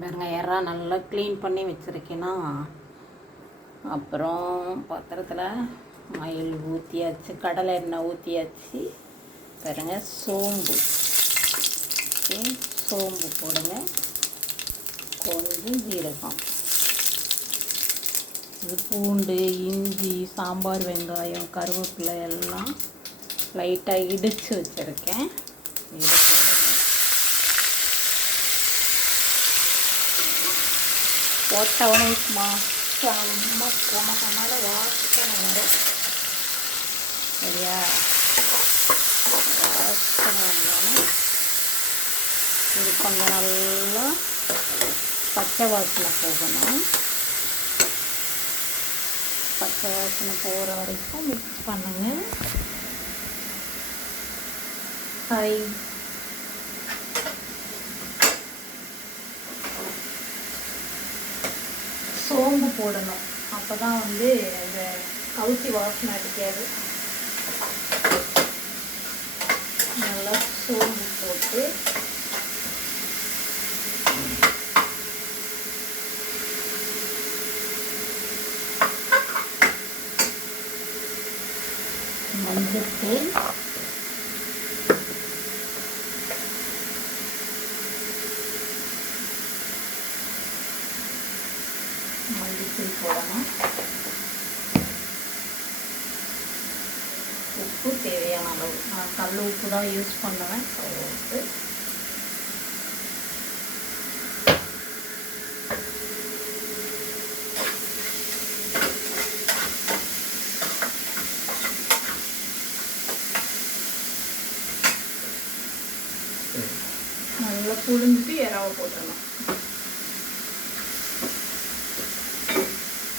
பாருங்க, எறா நல்லா க்ளீன் பண்ணி வச்சுருக்கேன்னா, அப்புறம் பாத்திரத்தில் ஆயில் ஊற்றியாச்சு, கடலை எண்ணெய் ஊற்றியாச்சு. பாருங்க, சோம்பு சோம்பு போடுங்க, கொஞ்சம் ஜீரகம், இது பூண்டு, இஞ்சி, சாம்பார் வெங்காயம், கருவேப்பிலை எல்லாம் லைட்டாக இடித்து வச்சுருக்கேன். போட்டவனே செம்ம கமகமான வாசனை வரும். சரியா? வாசனை வந்தோன்னே இது கொஞ்சம் நல்லா பச்சை வாசனை போகணும். பச்சை வாசனை போகிற வரைக்கும் மிக்ஸ் பண்ணுங்க. சோம்பு போடணும், அப்போ தான் அந்த கவுச்சி வாசனை அடிக்காது. நல்லா சோம்பு போட்டு மஞ்சள், மல்லித்தூள் போடணும். உப்பு தேவையான அளவு, நான் கல் உப்பு தான் யூஸ் பண்ணுவேன். உப்பு நல்லா புழிஞ்சிட்டு இறாவை போட்டுடணும்.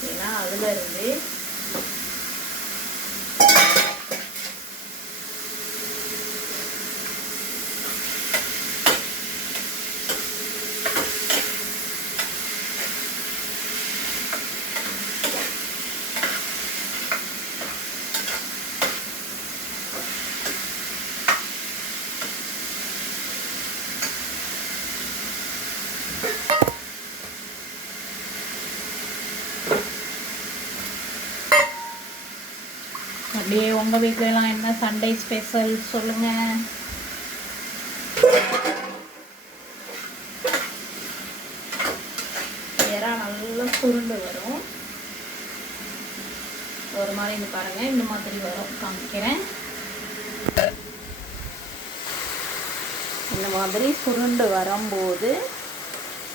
ஏன்னா அதில் இருந்து அப்படியே உங்கள் வீட்டிலலாம் என்ன சண்டே ஸ்பெஷல் சொல்லுங்கள். எறா நல்லா சுருண்டு வரும். ஒரு மாதிரி இந்த பாருங்கள், இந்த மாதிரி வரும், காமிக்கிறேன். இந்த மாதிரி சுருண்டு வரும்போது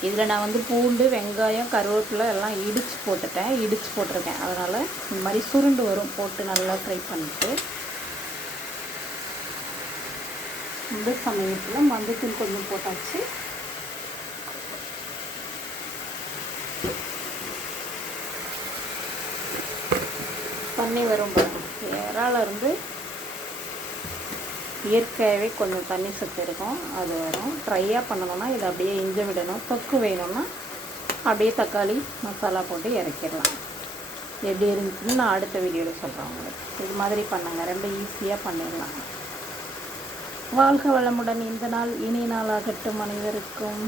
இதில் நான் பூண்டு, வெங்காயம், கருவேப்பிலை எல்லாம் இடித்து போட்டிருக்கேன். அதனால் இந்த மாதிரி சுருண்டு வரும். போட்டு நல்லா ஃப்ரை பண்ணிட்டு இந்த சமயத்தில் மஞ்சத்தூள் கொஞ்சம் போட்டாச்சு. தண்ணி வரும் பாருங்க. இறாலிருந்து இயற்கையாகவே கொஞ்சம் தண்ணி சத்து இருக்கும், அது வரும். ட்ரையாக பண்ணணும்னா இதை அப்படியே இஞ்சி விடணும். தொக்கு வேணும்னா அப்படியே தக்காளி மசாலா போட்டு இறக்கிடலாம். எப்படி இருந்துச்சுன்னு நான் அடுத்த வீடியோவில் சொல்கிறேன் உங்களுக்கு. இது மாதிரி பண்ணுங்க, ரொம்ப ஈஸியாக பண்ணிடலாம். வாழ்க வளமுடன். இந்த நாள் இனிய நாளாகட்டும் அனைவருக்கும்.